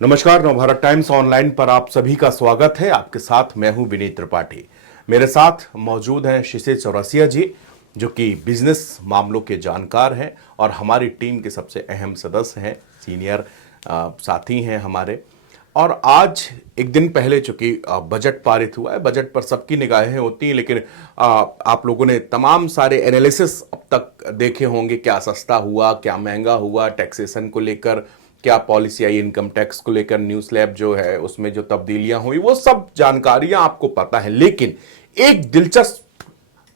नमस्कार, Navbharat times online पर आप सभी का स्वागत है। आपके साथ मैं हूं विनीत त्रिपाठी। मेरे साथ मौजूद हैं शिशिर चौरसिया जी, जो कि बिजनेस मामलों के जानकार हैं और हमारी टीम के सबसे अहम सदस्य हैं, सीनियर साथी हैं हमारे। और आज एक दिन पहले चूंकि बजट पारित हुआ है, बजट पर सबकी निगाहें होती हैं, लेकिन आप लोगों ने तमाम सारे एनालिसिस अब तक देखे होंगे, क्या सस्ता हुआ, क्या महंगा हुआ, टैक्सेशन को लेकर क्या पॉलिसी आई, इनकम टैक्स को लेकर न्यू स्लैब जो है उसमें जो तब्दीलियां हुई, वो सब जानकारियां आपको पता है। लेकिन एक दिलचस्प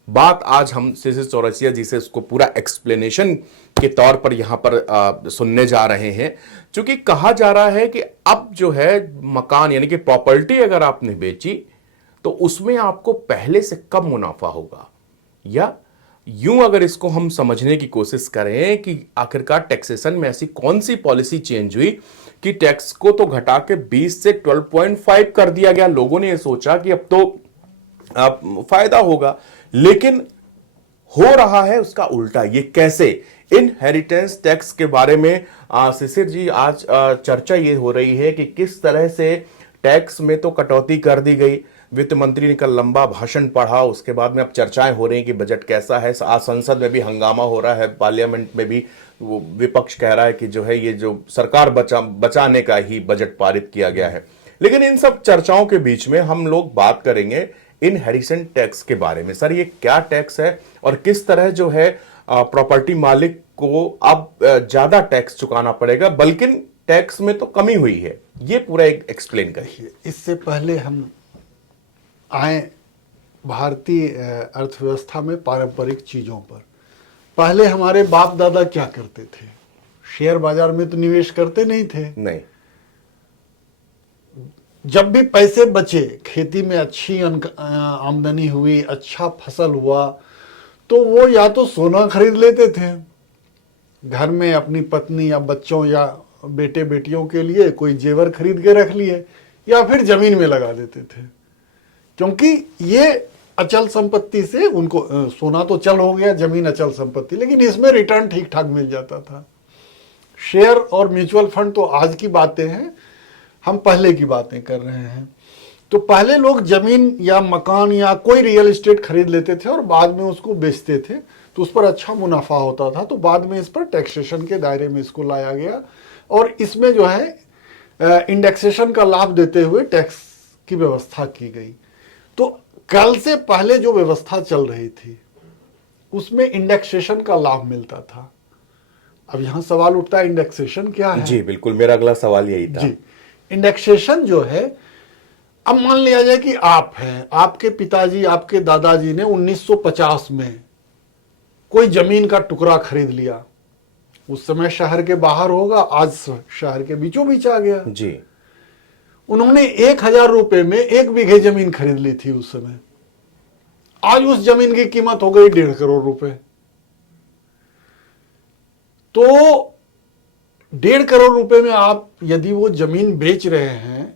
बात आज हम शिशिर चौरसिया जी से इसको पूरा एक्सप्लेनेशन के तौर पर यहां पर सुनने जा रहे हैं। क्योंकि कहा जा रहा है कि अब जो है मकान यानी कि प्रॉपर्टी अगर आपने बेची तो उसमें आपको पहले से कम मुनाफा होगा, या यूं अगर इसको हम समझने की कोशिश करें कि आखिरकार टैक्सेशन में ऐसी कौन सी पॉलिसी चेंज हुई कि टैक्स को तो घटा के 20 से 12.5 कर दिया गया। लोगों ने यह सोचा कि अब तो फायदा होगा, लेकिन हो रहा है उसका उल्टा। ये कैसे? इनहेरिटेंस टैक्स के बारे में शिशिर जी आज चर्चा ये हो रही है कि किस तरह से टैक्स में तो कटौती कर दी गई। वित्त मंत्री ने कल लंबा भाषण पढ़ा, उसके बाद में अब चर्चाएं हो रही हैं कि बजट कैसा है। आज संसद में भी हंगामा हो रहा है, पार्लियामेंट में भी वो विपक्ष कह रहा है कि जो है ये जो सरकार बचाने का ही बजट पारित किया गया है। लेकिन इन सब चर्चाओं के बीच में हम लोग बात करेंगे इनहेरिटेंस टैक्स के बारे में। सर, ये क्या टैक्स है और किस तरह जो है प्रॉपर्टी मालिक को अब ज्यादा टैक्स चुकाना पड़ेगा, बल्कि टैक्स में तो कमी हुई है, ये पूरा एक एक्सप्लेन करिए। इससे पहले हम आए भारतीय अर्थव्यवस्था में पारंपरिक चीजों पर। पहले हमारे बाप दादा क्या करते थे? शेयर बाजार में तो निवेश करते नहीं थे। नहीं। जब भी पैसे बचे, खेती में अच्छी आमदनी हुई, अच्छा फसल हुआ, तो वो या तो सोना खरीद लेते थे, घर में अपनी पत्नी या बच्चों या बेटे बेटियों के लिए कोई जेवर खरीद के रख लिए, या फिर जमीन में लगा देते थे। क्योंकि ये अचल संपत्ति से उनको, सोना तो चल हो गया, जमीन अचल संपत्ति, लेकिन इसमें रिटर्न ठीक ठाक मिल जाता था। शेयर और म्यूचुअल फंड तो आज की बातें हैं, हम पहले की बातें कर रहे हैं। तो पहले लोग जमीन या मकान या कोई रियल एस्टेट खरीद लेते थे और बाद में उसको बेचते थे, तो उस पर अच्छा मुनाफा होता था। तो बाद में इस पर टैक्सेशन के दायरे में इसको लाया गया और इसमें जो है इंडेक्सेशन का लाभ देते हुए टैक्स की व्यवस्था की गई। तो कल से पहले जो व्यवस्था चल रही थी उसमें इंडेक्सेशन का लाभ मिलता था। अब यहां सवाल उठता है, इंडेक्सेशन क्या है? जी बिल्कुल, मेरा अगला सवाल यही था। जी, इंडेक्सेशन जो है, अब मान लिया जाए कि आप हैं, आपके पिताजी आपके दादाजी ने 1950 में कोई जमीन का टुकड़ा खरीद लिया। उस समय शहर के बाहर होगा, आज शहर के बीचों बीच आ गया। जी। उन्होंने 1000 रुपए में 1 बीघे जमीन खरीद ली थी उस समय। आज उस जमीन की कीमत हो गई 1.5 करोड़ रुपए। तो 1.5 करोड़ रुपए में आप यदि वो जमीन बेच रहे हैं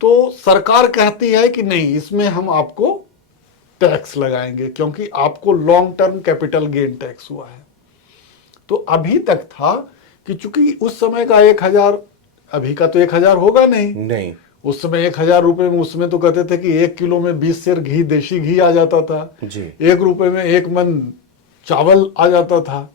तो सरकार कहती है कि नहीं, इसमें हम आपको टैक्स लगाएंगे, क्योंकि आपको long term capital gain tax हुआ है। तो अभी तक था कि चूंकि उस समय का 1000, अभी का तो 1000 होगा नहीं। उस समय 1000 रुपए में, उसमें तो कहते थे कि 1 किलो में 20 सेर घी, देशी घी आ जाता था जी। 1 रुपए में 1 मन चावल आ जाता था,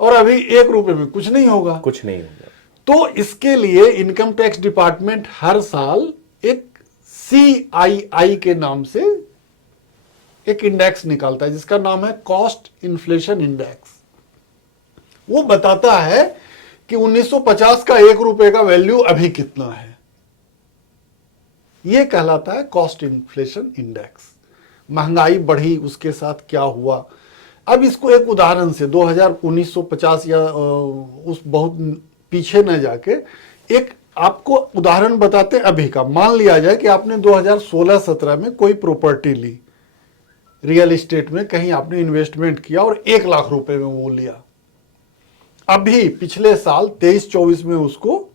और अभी 1 रुपए में कुछ नहीं होगा। कुछ नहीं होगा। तो इसके लिए इनकम टैक्स डिपार्टमेंट हर साल एक CII के नाम से एक इंडेक्स निकालता है, जिसका नाम है कॉस्ट इन्फ्लेशन इंडेक्स। वो बताता है कि 1950 का 1 रुपए का वैल्यू अभी कितना है। यह कहलाता है कॉस्ट इन्फ्लेशन इंडेक्स। महंगाई बढ़ी, उसके साथ क्या हुआ। अब इसको एक उदाहरण से 1950 या उस बहुत पीछे न जाके एक आपको उदाहरण बताते अभी का। मान लिया जाए कि आपने 2016-17 में कोई प्रॉपर्टी ली, रियल एस्टेट में कहीं आपने इन्वेस्टमेंट किया और 1 लाख रुपए में वो लिया। अभी पिछले साल 23-24 में उसको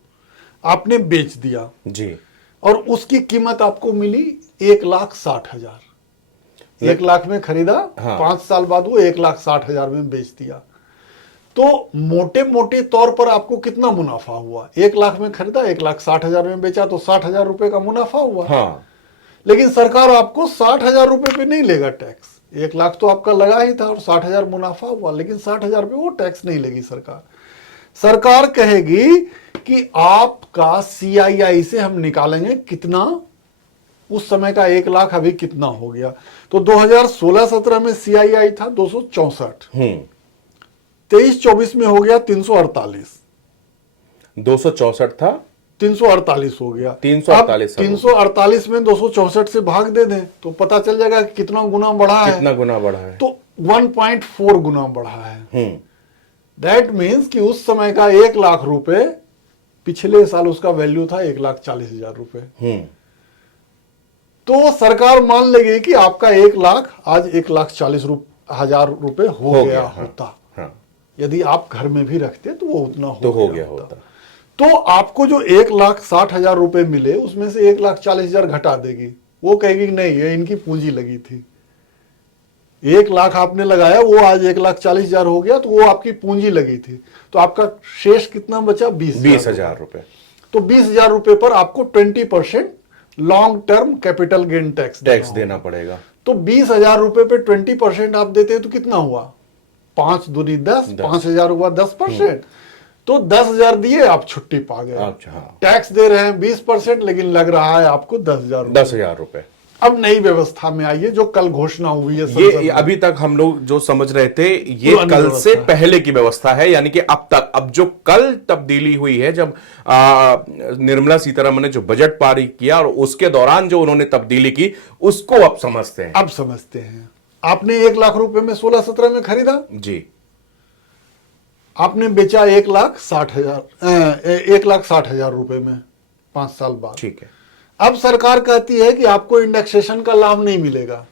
आपने बेच दिया जी, और उसकी कीमत आपको मिली 1,60,000। 1 लाख में खरीदा, हाँ। 5 साल बाद वो 1,60,000 में बेच दिया। तो मोटे मोटे तौर पर आपको कितना मुनाफा हुआ? 1 लाख में खरीदा, 1,60,000 में बेचा, तो 60,000 रुपए का मुनाफा हुआ। हाँ। लेकिन सरकार आपको 60,000 रुपए पे नहीं लेगा टैक्स। 1 लाख तो आपका लगा ही था और 60,000 मुनाफा हुआ, लेकिन 60,000 पे वो टैक्स नहीं लेगी सरकार। सरकार कहेगी कि आपका CII से हम निकालेंगे कितना, उस समय का 1 लाख अभी कितना हो गया। तो 2016-17 में CII था 264, 23-24 में हो गया 348, 264 था 348 हो गया। 348 अब 348 में 264 से भाग दे दें तो पता चल जाएगा कि कितना गुना बढ़ा है। कितना गुना बढ़ा है? तो 1.4 गुना बढ़ा है। दैट मीन्स कि उस समय का 1 लाख रुपए, पिछले साल उसका वैल्यू था 1,40,000 रुपए। तो सरकार मान लेगी कि आपका 1 लाख आज 1,40,000 रुपए हो गया होता। हाँ। यदि आप घर में भी रखते तो वो उतना हो गया होता। तो आपको जो 1,60,000 रुपए मिले उसमें से 1,40,000 घटा देगी। वो कहेगी नहीं, ये इनकी पूंजी लगी थी। 1 लाख आपने लगाया, वो आज 1,40,000 हो गया, तो वो आपकी पूंजी लगी थी। तो आपका शेष कितना बचा? 20,000 रुपए। तो 20,000 रुपए पर आपको 20% long term capital gain tax देना पड़ेगा। तो 20,000 रुपए पे 20% आप देते हैं तो कितना हुआ? 5 दूनी 10, 5,000 हुआ 10%। तो 10,000 दिए, आप छुट्टी पा गए। हाँ। टैक्स दे रहे हैं 20%, लेकिन लग रहा है आपको 10,000 रुपए। अब नई व्यवस्था में आइए जो कल घोषणा हुई है। ये अभी तक हम लोग जो समझ रहे थे ये कल से पहले की व्यवस्था है, यानी कि अब जो कल तब्दीली हुई है, जब निर्मला सीतारमण ने जो बजट पारित किया और उसके दौरान जो उन्होंने तब्दीली की, उसको अब समझते हैं। अब समझते हैं। आपने 1 लाख रुपए में 16-17 में खरीदा जी, आपने बेचा 1,60,000 रुपए में 5 साल बाद। ठीक है। अब सरकार कहती है कि आपको इंडेक्सेशन का लाभ नहीं मिलेगा।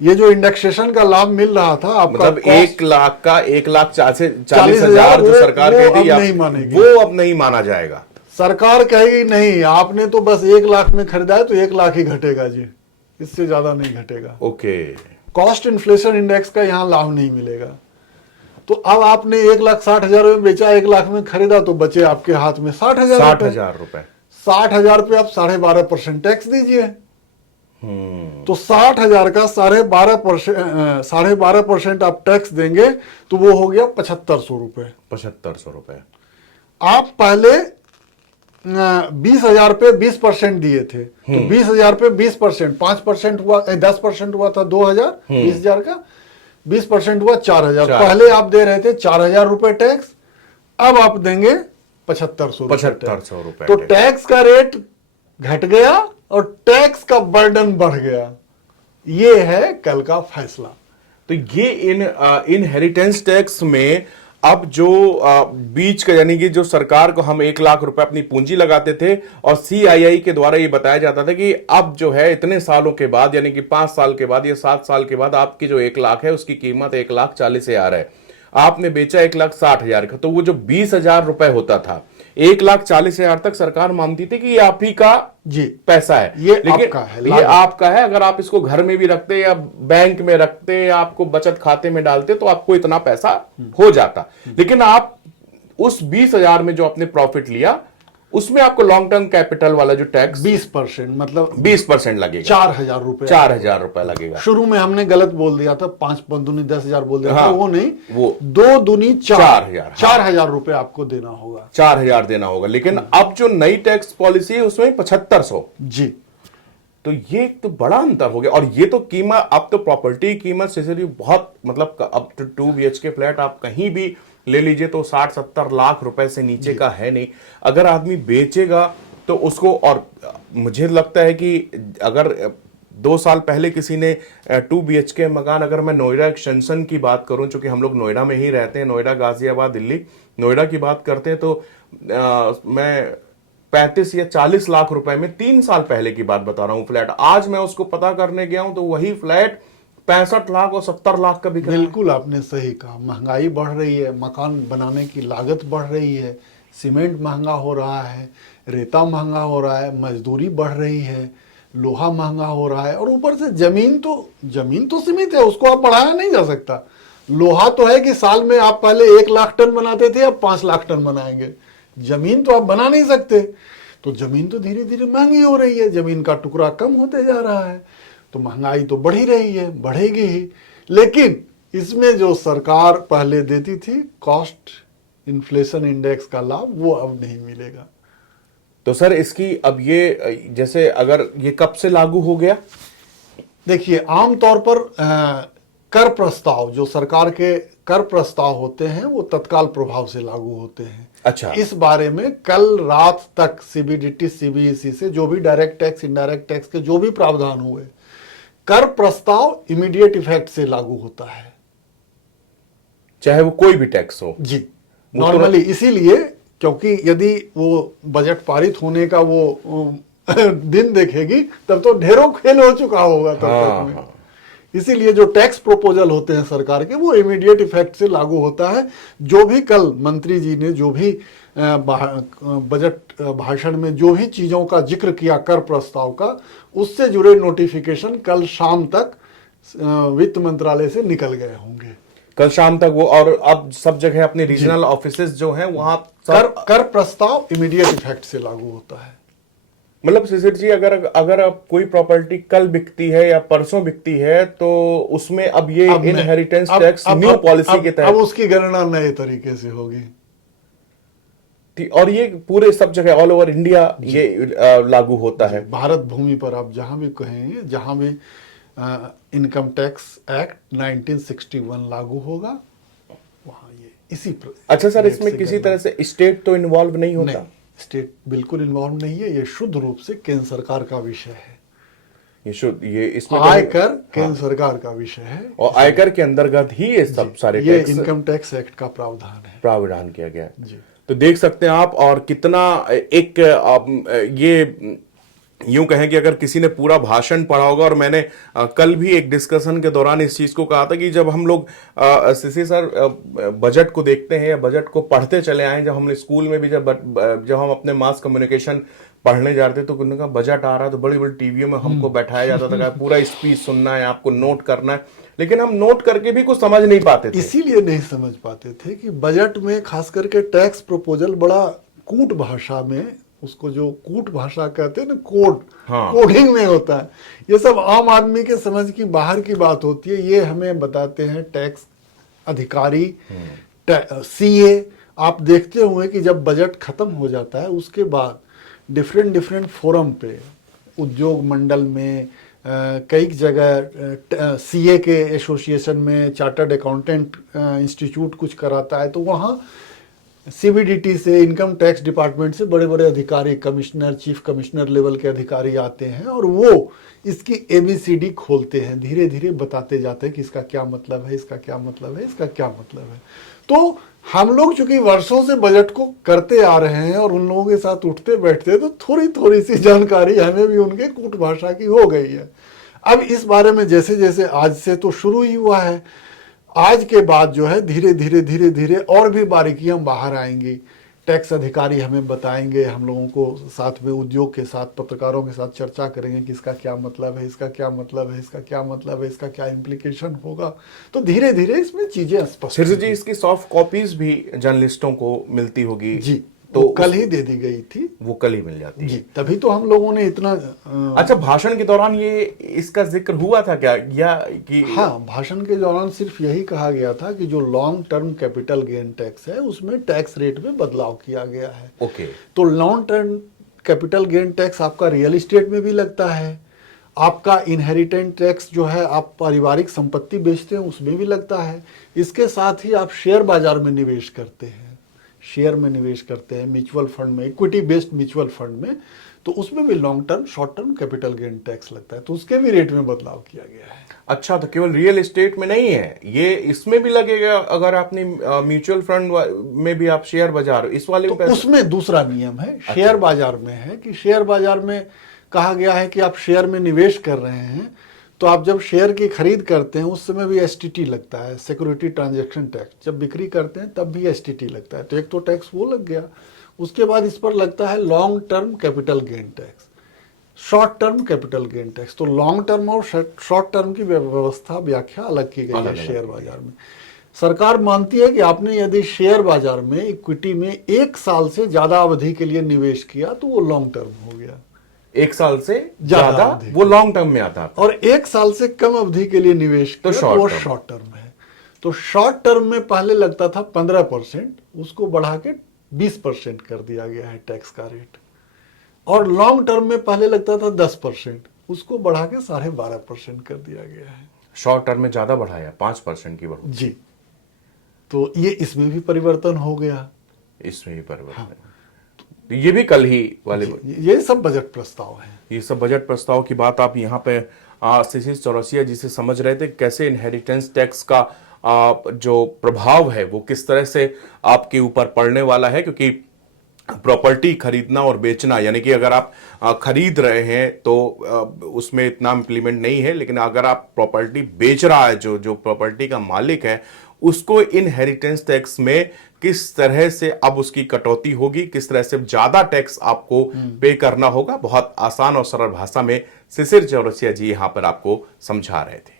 ये जो इंडेक्सेशन का लाभ मिल रहा था आपका, मतलब 1 लाख का 1,40,000 जो सरकार कहती है वो अब नहीं माना जाएगा। सरकार कहेगी नहीं, आपने तो बस 1 लाख में खरीदा है तो 1 लाख ही घटेगा जी, इससे ज्यादा नहीं घटेगा। ओके। कॉस्ट इन्फ्लेशन इंडेक्स का यहां लाभ नहीं मिलेगा। तो अब आपने 1,60,000 में बेचा, 1 लाख में खरीदा, तो बचे आपके हाथ में 60,000 रुपए। 60,000 पे आप 12.5% टैक्स दीजिए। तो 60,000 का 12.5% आप टैक्स देंगे तो वो हो गया 7,500 रुपए। 7,500 रुपए। आप पहले 20,000 पे 20% दिए थे, तो 20,000 पे 20%, 5% हुआ, 10% हुआ था 2,000, 20,000 का 20% हुआ 4,000। पहले आप दे रहे थे 4,000 रुपए टैक्स, अब आप देंगे 7,500 रुपए। तो टैक्स का रेट घट गया और टैक्स का बर्डन बढ़ गया। ये है कल का फैसला। तो ये इनहेरिटेंस टैक्स में अब जो बीच का, यानी कि जो सरकार को हम 1 लाख रुपए अपनी पूंजी लगाते थे और CII के द्वारा ये बताया जाता था कि अब जो है इतने सालों के बाद, यानी कि 5 साल के बाद या 7 साल के बाद आपकी जो 1 लाख है उसकी कीमत 1,40,000 है। आपने बेचा 1,60,000 का, तो वो जो 20,000 रुपए होता था, 1,40,000 तक सरकार मानती थी कि ये आप ही का जी पैसा है, ये आपका है, ये आपका है। अगर आप इसको घर में भी रखते या बैंक में रखते या आपको बचत खाते में डालते तो आपको इतना पैसा हो जाता। लेकिन आप उस 20,000 में जो आपने प्रॉफिट लिया, उसमें आपको लॉन्ग टर्म कैपिटल वाला जो टैक्स 20%, मतलब 20% लगेगा। 4,000 रुपए। 4,000 रुपए लगेगा। शुरू में हमने गलत बोल दिया था, 5 दूनी 10,000 बोल दिया था। हाँ, वो नहीं, वो 2 दूनी 4,000। 4,000 रुपए आपको देना होगा। 4,000 देना होगा। लेकिन अब जो नई टैक्स पॉलिसी है उसमें 7,500 जी। तो ये एक तो बड़ा अंतर हो गया। और ये तो कीमत, अब तो प्रॉपर्टी कीमत से बहुत, मतलब अब तो 2 BHK फ्लैट आप कहीं भी ले लीजिए तो 60-70 लाख रुपए से नीचे का है नहीं। अगर आदमी बेचेगा तो उसको, और मुझे लगता है कि अगर 2 साल पहले किसी ने 2 BHK मकान, अगर मैं नोएडा एक्सटेंशन की बात करूं, चूंकि हम लोग नोएडा में ही रहते हैं, नोएडा, गाजियाबाद, दिल्ली, नोएडा की बात करते हैं, तो मैं 35 या 40 लाख रुपए में 3 साल पहले की बात बता रहा हूं फ्लैट। आज मैं उसको पता करने गया हूं तो वही फ्लैट 65 लाख और 70 लाख का बिक रहा है। बिल्कुल आपने सही कहा। महंगाई बढ़ रही है, मकान बनाने की लागत बढ़ रही है, सीमेंट महंगा हो रहा है, रेता महंगा हो रहा है, मजदूरी बढ़ रही है, लोहा महंगा हो रहा है, और ऊपर से जमीन तो सीमित है, उसको आप बढ़ाया नहीं जा सकता। लोहा तो है कि साल में आप पहले 1 लाख टन बनाते थे, अब 5 लाख टन बनाएंगे। जमीन तो आप बना नहीं सकते, तो जमीन तो धीरे धीरे महंगी हो रही है, जमीन का टुकड़ा कम होते जा रहा है, तो महंगाई तो बढ़ ही रही है, बढ़ेगी ही। लेकिन इसमें जो सरकार पहले देती थी कॉस्ट इन्फ्लेशन इंडेक्स का लाभ, वो अब नहीं मिलेगा। तो सर इसकी अब ये जैसे अगर ये कब से लागू हो गया? देखिए, आमतौर पर कर प्रस्ताव, जो सरकार के कर प्रस्ताव होते हैं वो तत्काल प्रभाव से लागू होते हैं। अच्छा। इस बारे में कल रात तक सीबीडीटी सीबीएसई से जो भी डायरेक्ट टैक्स इंडायरेक्ट टैक्स के जो भी प्रावधान हुए, कर प्रस्ताव इमीडिएट इफेक्ट से लागू होता है, चाहे वो कोई भी टैक्स हो। जी, नॉर्मली। इसीलिए क्योंकि यदि वो बजट पारित होने का वो दिन देखेगी तब तो ढेरों खेल हो चुका होगा तब तक में। इसीलिए जो टैक्स प्रोपोजल होते हैं सरकार के, वो इमीडिएट इफेक्ट से लागू होता है। जो भी कल मंत्री जी ने जो भी बजट भाषण में जो भी चीजों का जिक्र किया कर प्रस्ताव का, उससे जुड़े नोटिफिकेशन कल शाम तक वित्त मंत्रालय से निकल गए होंगे। कल शाम तक वो, और अब सब जगह अपने रीजनल ऑफिसेस जो हैं वहां कर प्रस्ताव इमीडिएट इफेक्ट से लागू होता है। मतलब शिशिर जी, अगर अब कोई प्रॉपर्टी कल बिकती है या परसों बिकती है तो उसमें अब ये इनहेरिटेंस टैक्स न्यू पॉलिसी के तहत अब उसकी गणना नए तरीके से होगी, और ये पूरे सब जगह ऑल ओवर इंडिया ये लागू होता है। भारत भूमि पर आप जहां भी कहेंगे, जहां भी इनकम टैक्स एक्ट 1961 लागू होगा, वहां ये इसी अच्छा सर, इसमें किसी तरह से स्टेट तो इन्वॉल्व नहीं होता? नहीं, स्टेट बिल्कुल इन्वॉल्व नहीं है। ये शुद्ध रूप से केंद्र सरकार का विषय है। ये इसमें आयकर केंद्र सरकार का विषय है, और आयकर के अंतर्गत ही ये सब सारे ये टैक्स इनकम टैक्स एक्ट का प्रावधान किया गया है। जी। तो देख सकते हैं आप, और कितना एक ये यूं कहें कि अगर किसी ने पूरा भाषण पढ़ा होगा, और मैंने कल भी एक डिस्कशन के दौरान इस चीज को कहा था कि जब हम लोग सीसी सर बजट को देखते हैं या बजट को पढ़ते चले आए, जब हमने स्कूल में भी जब हम अपने मास कम्युनिकेशन पढ़ने जाते तो उन्होंने कहा बजट आ रहा है तो बड़ी बड़ी टीवियों में हमको बैठाया जाता था, पूरा स्पीच सुनना है, आपको नोट करना है, लेकिन हम नोट करके भी कुछ समझ नहीं पाते थे। इसीलिए नहीं समझ पाते थे कि बजट में खास करके टैक्स प्रोपोजल बड़ा कूट भाषा में, उसको जो कूट भाषा कहते हैं ना, कोडिंग में होता है। ये सब आम आदमी के समझ की बाहर की बात होती है। ये हमें बताते हैं टैक्स अधिकारी, सीए। आप देखते होंगे कि जब बजट खत्म हो जाता है उसके बाद डिफरेंट फोरम पे, उद्योग मंडल में, कई जगह सीए के एसोसिएशन में, चार्टर्ड अकाउंटेंट इंस्टीट्यूट कुछ कराता है, तो वहाँ सीबीडीटी से, इनकम टैक्स डिपार्टमेंट से बड़े बड़े अधिकारी, कमिश्नर, चीफ कमिश्नर लेवल के अधिकारी आते हैं और वो इसकी एबीसीडी खोलते हैं, धीरे धीरे बताते जाते हैं कि इसका क्या मतलब है, इसका क्या मतलब है, इसका क्या मतलब है। तो हम लोग चूंकि वर्षों से बजट को करते आ रहे हैं और उन लोगों के साथ उठते बैठते, तो थोड़ी थोड़ी सी जानकारी हमें भी उनके कूट भाषा की हो गई है। अब इस बारे में जैसे जैसे आज से तो शुरू ही हुआ है, आज के बाद जो है धीरे धीरे और भी बारीकियां बाहर आएंगी। टैक्स अधिकारी हमें बताएंगे, हम लोगों को साथ में उद्योग के साथ, पत्रकारों के साथ चर्चा करेंगे कि इसका क्या मतलब है, इसका क्या मतलब है, इसका क्या मतलब है, इसका क्या इम्प्लीकेशन होगा। तो धीरे धीरे इसमें चीजें स्पष्ट जी, इसकी सॉफ्ट कॉपीज भी जर्नलिस्टों को मिलती होगी? जी, तो कल ही दे दी गई थी। वो कल ही मिल जाती है जी, तभी तो हम लोगों ने इतना अच्छा, भाषण के दौरान ये इसका जिक्र हुआ था क्या, या कि? हाँ, भाषण के दौरान सिर्फ यही कहा गया था कि जो long term capital gain tax है उसमें टैक्स रेट में बदलाव किया गया है। ओके। तो long term capital gain tax आपका रियल एस्टेट में भी लगता है, आपका इनहेरिटेंट टैक्स जो है आप पारिवारिक संपत्ति बेचते हैं उसमें भी लगता है। इसके साथ ही आप शेयर बाजार में निवेश करते हैं, शेयर में निवेश करते हैं, म्यूचुअल फंड में, इक्विटी बेस्ड म्यूचुअल फंड में, तो उसमें भी long term short term capital gain tax लगता है, तो उसके भी रेट में बदलाव किया गया है। अच्छा, तो केवल रियल एस्टेट में नहीं है, ये इसमें भी लगेगा? अगर आपने म्यूचुअल फंड में भी आप शेयर बाजार, इस वाले तो उसमें दूसरा नियम है। शेयर बाजार में है कि शेयर बाजार में कहा गया है कि आप शेयर में निवेश कर रहे हैं तो आप जब शेयर की खरीद करते हैं उस समय भी एसटीटी लगता है, सिक्योरिटी ट्रांजैक्शन टैक्स। जब बिक्री करते हैं तब भी एसटीटी लगता है। तो एक तो टैक्स वो लग गया, उसके बाद इस पर लगता है long term capital gain tax, short term capital gain tax. तो लॉन्ग टर्म और शॉर्ट टर्म की व्यवस्था, व्याख्या अलग की गई है शेयर बाजार में। सरकार मानती है कि आपने यदि शेयर बाजार में इक्विटी में 1 साल से ज्यादा अवधि के लिए निवेश किया तो वो लॉन्ग टर्म हो गया। 1 साल से ज्यादा ज्यादा अवधि। वो लॉन्ग टर्म में आता है। और 1 साल से कम अवधि के लिए निवेश किया तो short वो term। शॉर्ट टर्म है। तो शॉर्ट टर्म में पहले लगता था 15%, उसको बढ़ा के 20% कर दिया गया है टैक्स का रेट। और लॉन्ग टर्म में पहले लगता था 10%, उसको बढ़ा के 12.5% कर दिया गया है। शॉर्ट टर्म में ज्यादा बढ़ाया, 5% की बढ़ोतरी। जी, तो ये इसमें भी परिवर्तन हो गया। इसमें ही परिवर्तन। तो ये भी कल ही वाले ये सब बजट प्रस्ताव है। ये सब बजट प्रस्ताव की बात आप यहाँ पे शिशिर चौरसिया जी से समझ रहे थे, कैसे इनहेरिटेंस टैक्स का जो प्रभाव है वो किस तरह से आपके ऊपर पड़ने वाला है। क्योंकि प्रॉपर्टी खरीदना और बेचना, यानी कि अगर आप खरीद रहे हैं तो उसमें इतना इम्प्लीमेंट नहीं है, लेकिन अगर आप प्रॉपर्टी बेच रहा है, जो प्रॉपर्टी का मालिक है, उसको इनहेरिटेंस टैक्स में किस तरह से अब उसकी कटौती होगी, किस तरह से ज्यादा टैक्स आपको पे करना होगा, बहुत आसान और सरल भाषा में शिशिर चौरसिया जी यहां पर आपको समझा रहे थे।